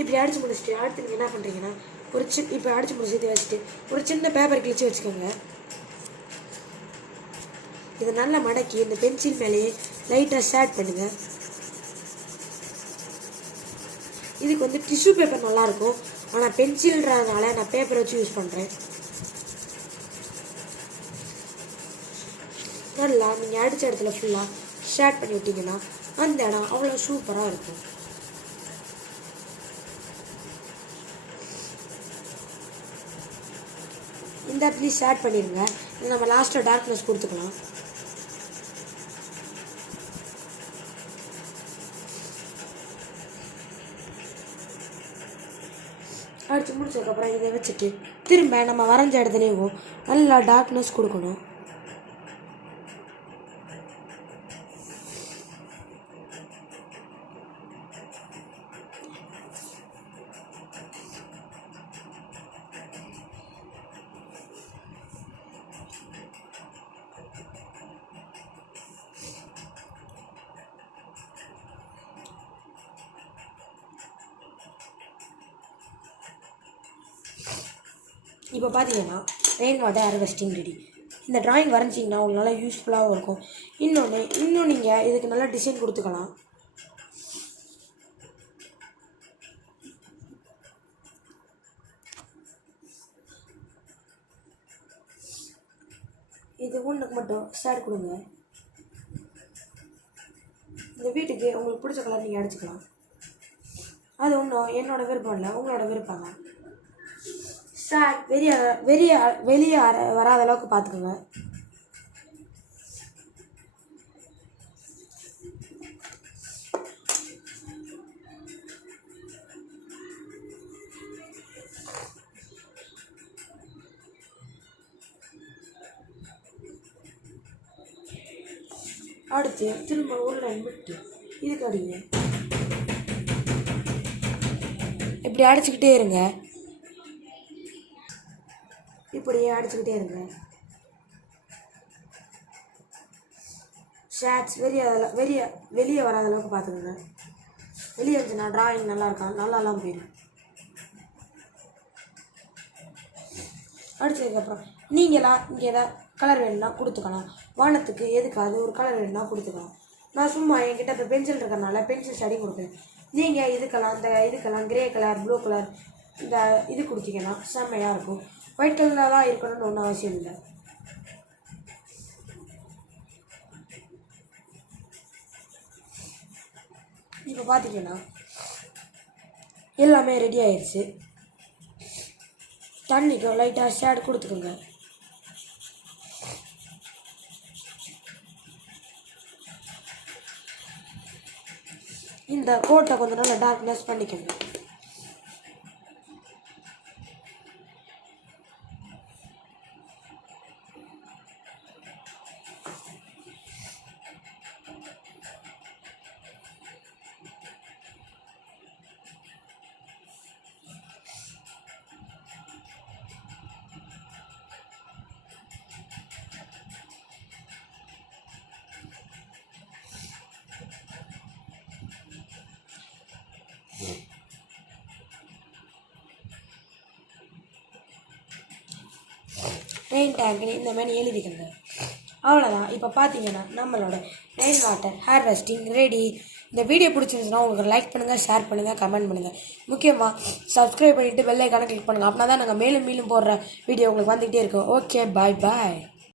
இப்படி அடித்து முடிச்சுட்டு அடுத்து நீங்கள் என்ன பண்ணுறீங்கன்னா இப்போ அடித்து முடிச்சுட்டு வச்சுட்டு ஒரு சின்ன பேப்பர் கிழிச்சு வச்சுக்கோங்க. இதை நல்லா மடக்கி இந்த பென்சில் மேலேயே லைட்டாக ஷேட் பண்ணுங்கள். இதுக்கு வந்து டிஷ்யூ பேப்பர் நல்லாயிருக்கும், ஆனால் பென்சில்ன்றதுனால நான் பேப்பரை வச்சு யூஸ் பண்ணுறேன். நல்லா நீங்கள் அடித்த இடத்துல ஃபுல்லாக ஷேட் பண்ணி விட்டிங்கன்னா அந்த இடம் அவ்வளோ சூப்பராக இருக்கும். இந்த இடத்துலையும் ஷேட் பண்ணிடுங்க. இது நம்ம லாஸ்ட்டில் டார்க்னஸ் கொடுத்துக்கலாம். அடித்து முடிச்சதுக்கப்புறம் இதை வச்சுட்டு திரும்ப நம்ம வரைஞ்ச இடத்துலையும் நல்லா டார்க்னஸ் கொடுக்கணும். இப்போ பார்த்தீங்கன்னா ரெயின் வாட்டர் ஹார்வெஸ்டிங் ரெடி. இந்த ட்ராயிங் வரைஞ்சிங்கன்னா உங்களுக்கு நல்லா யூஸ்ஃபுல்லாகவும் இருக்கும். இன்னும் நீங்கள் இதுக்கு நல்லா டிசைன் கொடுத்துக்கலாம். இது ஒன்றுக்கு மட்டும் ஷேர் கொடுங்க. இந்த வீட்டுக்கு உங்களுக்கு பிடிச்ச கலர் நீங்கள் அடிச்சுக்கலாம். அது ஒன்றும் என்னோடய விருப்பம் இல்லை, உங்களோட விருப்பங்க. ஷேட் வெளியே வராத அளவுக்கு பார்த்துக்கோங்க. அடுத்து திரும்ப ஒரு லைன் விட்டு இதுக்கு அடிங்க. இப்படி அடிச்சுக்கிட்டே இருங்க. இப்படியே அடிச்சுக்கிட்டே இருங்க. ஷேட்ஸ் வெளியே வராத அளவுக்கு பார்த்துக்கோங்க. வெளியே வந்துச்சுன்னா ட்ராயிங் நல்லாலாம் போயிடும். அடித்ததுக்கப்புறம் நீங்களாம் இங்கே எதாவது கலர் வேணும்னா கொடுத்துக்கலாம். வானத்துக்கு எதுக்காது ஒரு கலர் வேணும்னா கொடுத்துக்கலாம். நான் சும்மா என்கிட்ட இப்போ பென்சில் இருக்கிறனால பென்சில் ஸ்டடி கொடுப்பேன். நீங்கள் இதுக்கெல்லாம் கிரே கலர், ப்ளூ கலர் இந்த இது கொடுத்தீங்கன்னா செம்மையாக இருக்கும். ஒயிட் கலரில் தான் இருக்கணும்னு ஒன்றும் அவசியம் இல்லை. இப்போ பார்த்தீங்கன்னா எல்லாமே ரெடி ஆயிடுச்சு. தண்ணிக்கு லைட்டாக ஷேட் கொடுத்துக்கோங்க. இந்த கோட்டை கொஞ்சம் நல்லா டார்க்னஸ் பண்ணிக்கோங்க. ரெயின் டேங்க்னு இந்த மாதிரி எழுதிக்கங்க. அவ்வளோதான். இப்போ பார்த்தீங்கன்னா நம்மளோட ரெயின் வாட்டர் ஹார்வெஸ்டிங் ரெடி. இந்த வீடியோ பிடிச்சிருந்துச்சுன்னா உங்களுக்கு லைக் பண்ணுங்கள், ஷேர் பண்ணுங்கள், கமெண்ட் பண்ணுங்கள். முக்கியமாக சப்ஸ்கிரைப் பண்ணிவிட்டு பெல் ஐக்கானை கிளிக் பண்ணுங்கள். அப்படின்னா தான் நாங்கள் மேலும் போடுற வீடியோ உங்களுக்கு வந்துகிட்டே இருக்கும். ஓகே, பாய்.